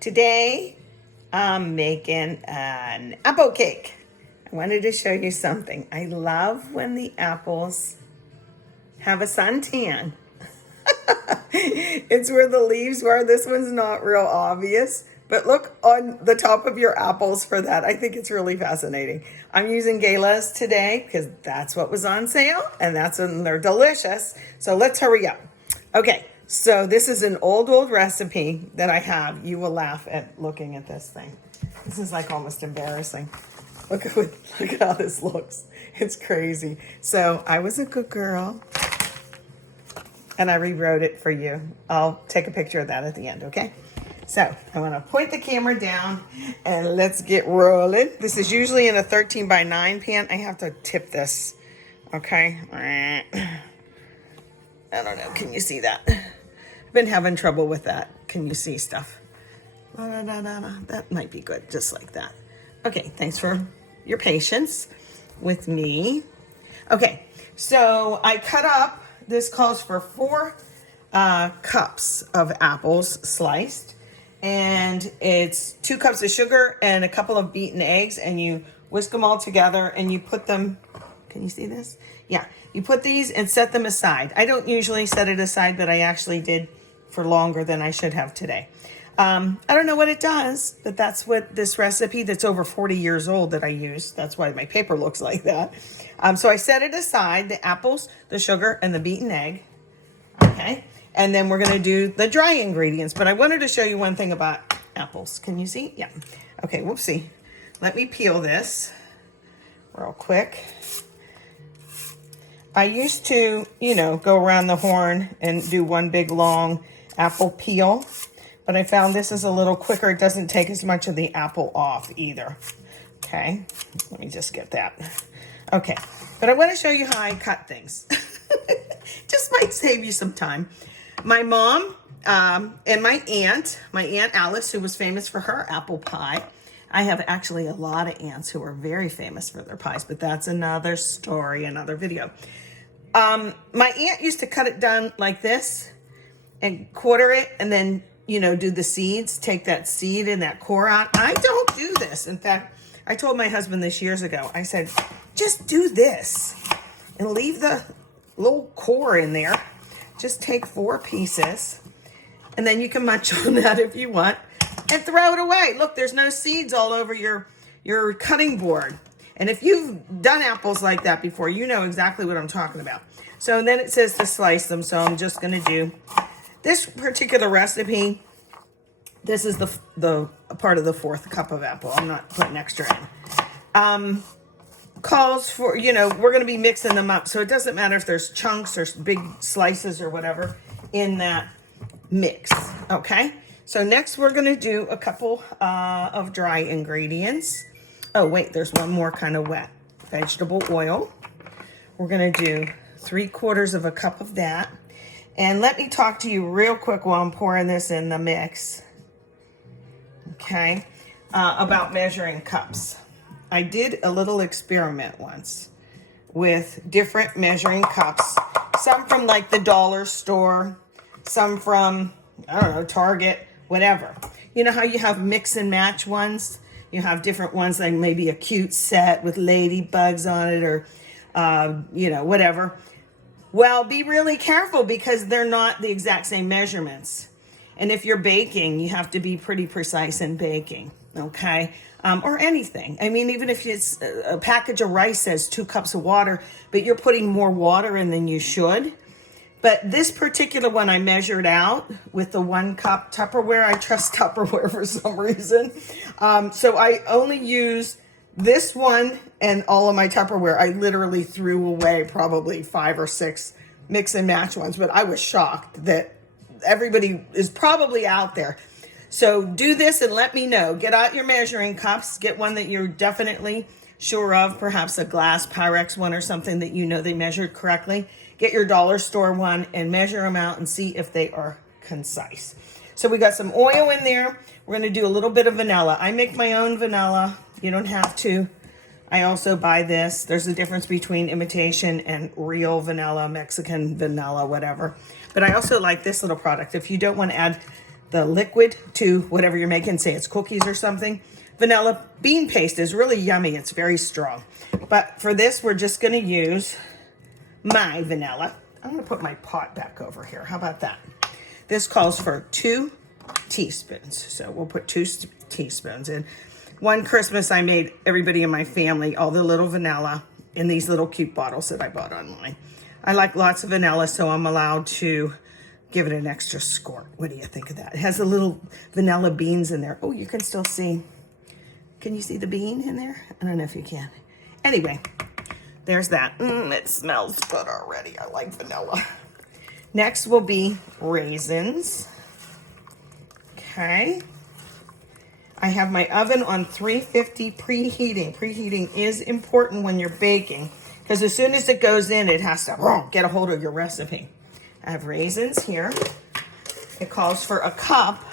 Today, I'm making an apple cake. I wanted to show you something. I love when the apples have a suntan. It's where the leaves were. This one's not real obvious, but look on the top of your apples for that. I think it's really fascinating. I'm using galas today because that's what was on sale and and they're delicious. So let's hurry up. Okay, so this is an old recipe that I have. You will laugh at looking at this thing. This is like almost embarrassing. Look at how this looks. It's crazy. So I was a good girl and I rewrote it for you. I'll take a picture of that at the end, okay? So I want to point the camera down and let's get rolling. This is usually in a 13 by 9 pan. I have to tip this, okay? I don't know, can you see that? I've been having trouble with that. Can you see stuff? That might be good, just like that. Okay, thanks for your patience with me. Okay, so I cut up, this calls for 4 cups of apples sliced. And it's 2 cups of sugar and a couple of beaten eggs, and you whisk them all together and you put them, can you see this? Yeah, you put these and set them aside. I don't usually set it aside, but I actually did for longer than I should have today. I don't know what it does, but that's what this recipe that's over 40 years old that I use. That's why my paper looks like that. So I set it aside, the apples, the sugar, and the beaten egg. Okay. And then we're going to do the dry ingredients. But I wanted to show you one thing about apples. Can you see? Yeah. Okay, whoopsie. Let me peel this real quick. I used to, go around the horn and do one big long apple peel. But I found this is a little quicker. It doesn't take as much of the apple off either. Okay. Let me just get that. Okay. But I want to show you how I cut things. Just might save you some time. My mom and my Aunt Alice, who was famous for her apple pie. I have actually a lot of aunts who are very famous for their pies, but that's another story, another video. My aunt used to cut it down like this and quarter it and then, do the seeds, take that seed and that core out. I don't do this. In fact, I told my husband this years ago, I said, just do this and leave the little core in there. Just take 4 pieces and then you can munch on that if you want and throw it away. Look, there's no seeds all over your cutting board. And if you've done apples like that before, you know exactly what I'm talking about. So then it says to slice them. So I'm just going to do this particular recipe. This is the part of the 4th cup of apple. I'm not putting extra in. Calls for, we're going to be mixing them up. So it doesn't matter if there's chunks or big slices or whatever in that mix. Okay. So next we're going to do a couple of dry ingredients. Oh, wait, there's one more kind of wet. Vegetable oil. We're going to do 3/4 of a cup of that. And let me talk to you real quick while I'm pouring this in the mix. Okay. About measuring cups. I did a little experiment once with different measuring cups. Some from like the dollar store, some from, I don't know, Target, whatever. You know how you have mix and match ones? You have different ones like maybe a cute set with ladybugs on it or, whatever. Well, be really careful because they're not the exact same measurements. And if you're baking, you have to be pretty precise in baking, okay? Or anything. I mean, even if it's a package of rice says 2 cups of water, but you're putting more water in than you should. But this particular one I measured out with the 1 cup Tupperware. I trust Tupperware for some reason. So I only use this one and all of my Tupperware. I literally threw away probably 5 or 6 mix and match ones, but I was shocked that everybody is probably out there. So do this and let me know. Get out your measuring cups. Get one that you're definitely sure of, perhaps a glass Pyrex one or something that they measured correctly. Get your dollar store one and measure them out and see if they are concise. So we got some oil in there. We're going to do a little bit of vanilla. I make my own vanilla. You don't have to. I also buy this. There's a difference between imitation and real vanilla, Mexican vanilla, whatever. But I also like this little product. If you don't want to add the liquid to whatever you're making, say it's cookies or something. Vanilla bean paste is really yummy. It's very strong. But for this, we're just going to use my vanilla. I'm going to put my pot back over here. How about that? This calls for 2 teaspoons. So we'll put 2 teaspoons in. One Christmas, I made everybody in my family all the little vanilla in these little cute bottles that I bought online. I like lots of vanilla, so I'm allowed to give it an extra squirt. What do you think of that? It has the little vanilla beans in there. Oh, you can still see. Can you see the bean in there? I don't know if you can. Anyway, there's that. It smells good already. I like vanilla. Next will be raisins. Okay. I have my oven on 350 preheating. Preheating is important when you're baking because as soon as it goes in, it has to get a hold of your recipe. I have raisins here. It calls for a cup.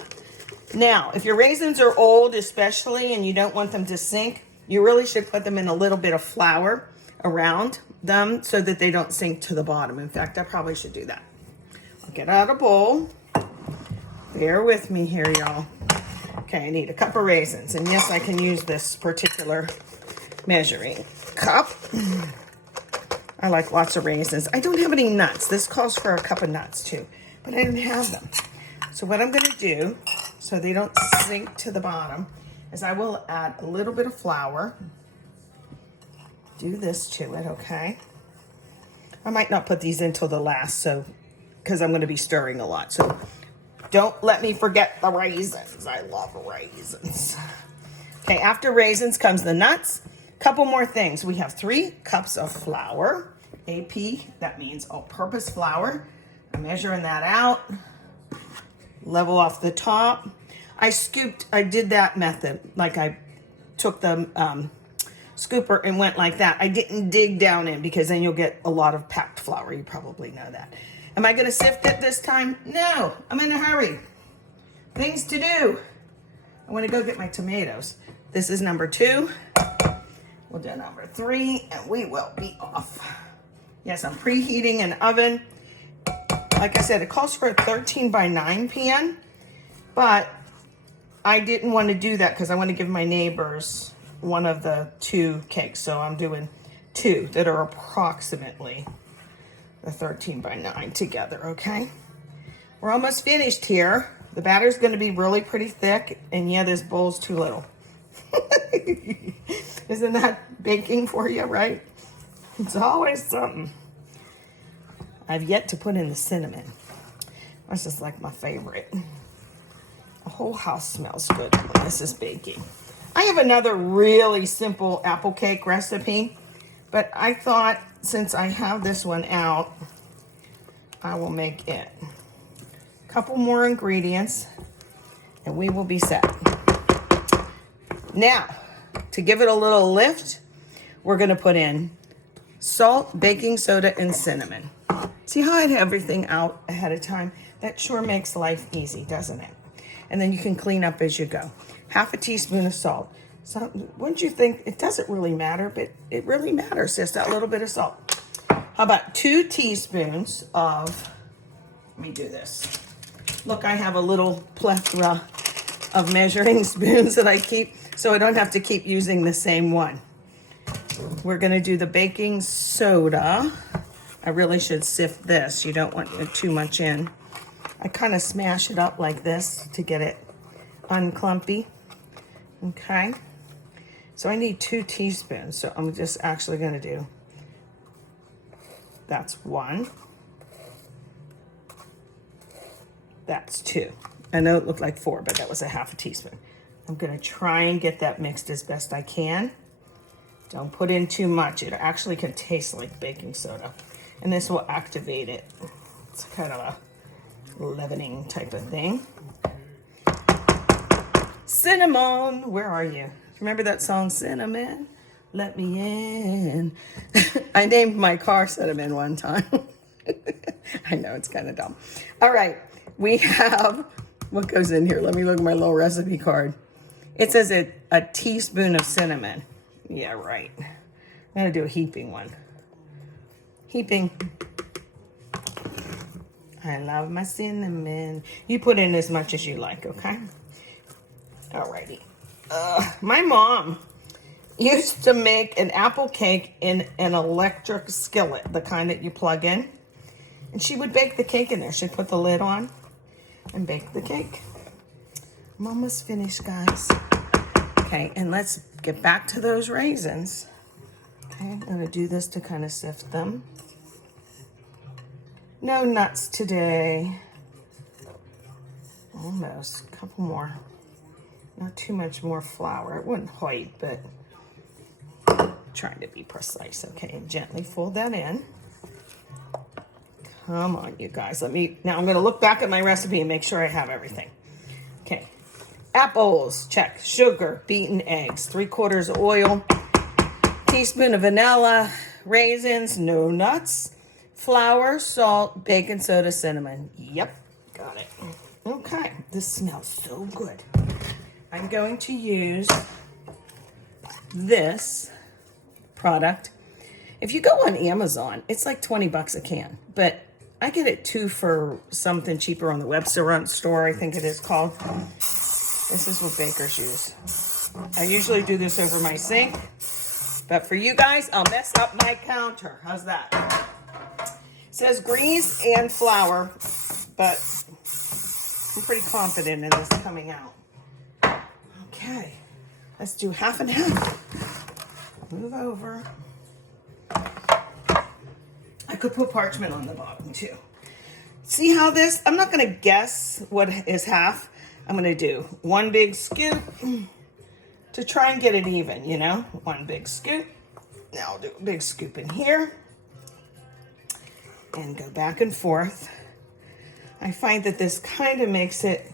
Now, if your raisins are old especially and you don't want them to sink, you really should put them in a little bit of flour around them so that they don't sink to the bottom. In fact, I probably should do that. I'll get out a bowl. Bear with me here, y'all. Okay, I need a cup of raisins. And yes, I can use this particular measuring cup. I like lots of raisins. I don't have any nuts. This calls for a cup of nuts too, but I didn't have them. So what I'm gonna do, so they don't sink to the bottom, is I will add a little bit of flour. Do this to it, okay? I might not put these in till the last, so, because I'm gonna be stirring a lot. So don't let me forget the raisins. I love raisins. Okay, after raisins comes the nuts. Couple more things. We have 3 cups of flour. AP, that means all-purpose flour. I'm measuring that out. Level off the top. I did that method. Like I took the scooper and went like that. I didn't dig down in because then you'll get a lot of packed flour. You probably know that. Am I going to sift it this time? No, I'm in a hurry. Things to do. I want to go get my tomatoes. This is number 2. We'll do number 3 and we will be off. Yes, I'm preheating an oven. Like I said, it calls for a 13 by 9 pan, but I didn't want to do that because I want to give my neighbors one of the 2 cakes. So I'm doing 2 that are approximately the 13 by 9 together, okay? We're almost finished here. The batter's going to be really pretty thick, and yeah, this bowl's too little. Isn't that baking for you, right? It's always something. I've yet to put in the cinnamon. That's just like my favorite. The whole house smells good when this is baking. I have another really simple apple cake recipe, but I thought since I have this one out, I will make it. A couple more ingredients and we will be set. Now, to give it a little lift, we're gonna put in salt, baking soda, and cinnamon. See how I had everything out ahead of time? That sure makes life easy, doesn't it? And then you can clean up as you go. Half a teaspoon of salt. So wouldn't you think, it doesn't really matter, but it really matters, just that little bit of salt. How about 2 teaspoons of, let me do this. Look, I have a little plethora of measuring spoons that I keep, so I don't have to keep using the same one. We're gonna do the baking soda. I really should sift this. You don't want too much in. I kind of smash it up like this to get it unclumpy. Okay. So I need 2 teaspoons. So I'm just actually gonna do, that's 1. That's 2. I know it looked like 4, but that was a half a teaspoon. I'm gonna try and get that mixed as best I can. Don't put in too much. It actually can taste like baking soda. And this will activate it. It's kind of a leavening type of thing. Cinnamon, where are you? Remember that song, Cinnamon? Let me in. I named my car Cinnamon one time. I know, it's kind of dumb. All right, we have, what goes in here? Let me look at my little recipe card. It says a teaspoon of cinnamon. Yeah, right. I'm gonna do a heaping one. Heaping. I love my cinnamon. You put in as much as you like, okay? Alrighty. My mom used to make an apple cake in an electric skillet, the kind that you plug in. And she would bake the cake in there. She'd put the lid on and bake the cake. I'm almost finished, guys. Okay, and let's get back to those raisins. Okay, I'm gonna do this to kind of sift them. No nuts today. Almost, a couple more. Not too much more flour. It wouldn't hurt, but trying to be precise. Okay, and gently fold that in. Come on, you guys. Now I'm gonna look back at my recipe and make sure I have everything. Okay, apples, check. Sugar, beaten eggs, 3/4 oil, teaspoon of vanilla, raisins, no nuts, flour, salt, baking soda, cinnamon. Yep, got it. Okay, this smells so good. I'm going to use this product. If you go on Amazon, it's like 20 bucks a can, but I get it 2 for something cheaper on the Webster store, I think it is called. This is what bakers use. I usually do this over my sink, but for you guys, I'll mess up my counter. How's that? It says grease and flour, but I'm pretty confident in this coming out. Okay, let's do half and half. Move over. I could put parchment on the bottom too. See how this, I'm not gonna guess what is half. I'm gonna do one big scoop to try and get it even, you know? One big scoop. Now I'll do a big scoop in here and go back and forth. I find that this kind of makes it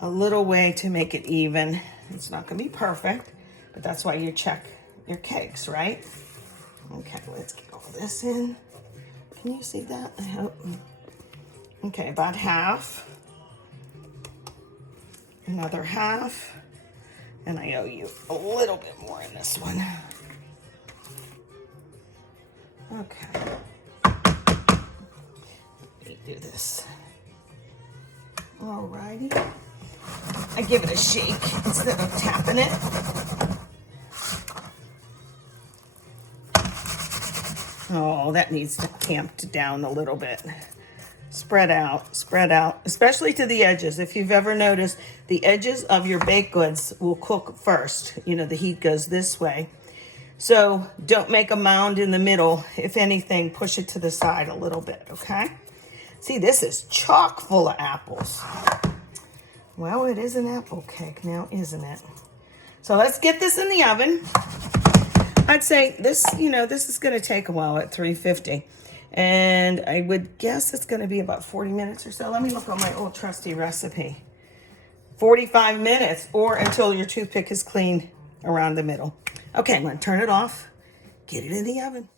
a little way to make it even. It's not gonna be perfect, but that's why you check your cakes, right? Okay, let's get all this in. Can you see that? I hope. Okay, about half. Another half. And I owe you a little bit more in this one. Okay. Let me do this. Alrighty. I give it a shake instead of tapping it. Oh, that needs to tamped down a little bit. Spread out, especially to the edges. If you've ever noticed, the edges of your baked goods will cook first. You know, the heat goes this way. So don't make a mound in the middle. If anything, push it to the side a little bit, okay? See, this is chock full of apples. Well, it is an apple cake now, isn't it? So let's get this in the oven. I'd say this, you know, this is going to take a while at 350. And I would guess it's going to be about 40 minutes or so. Let me look on my old trusty recipe. 45 minutes or until your toothpick is clean around the middle. Okay, I'm going to turn it off, get it in the oven.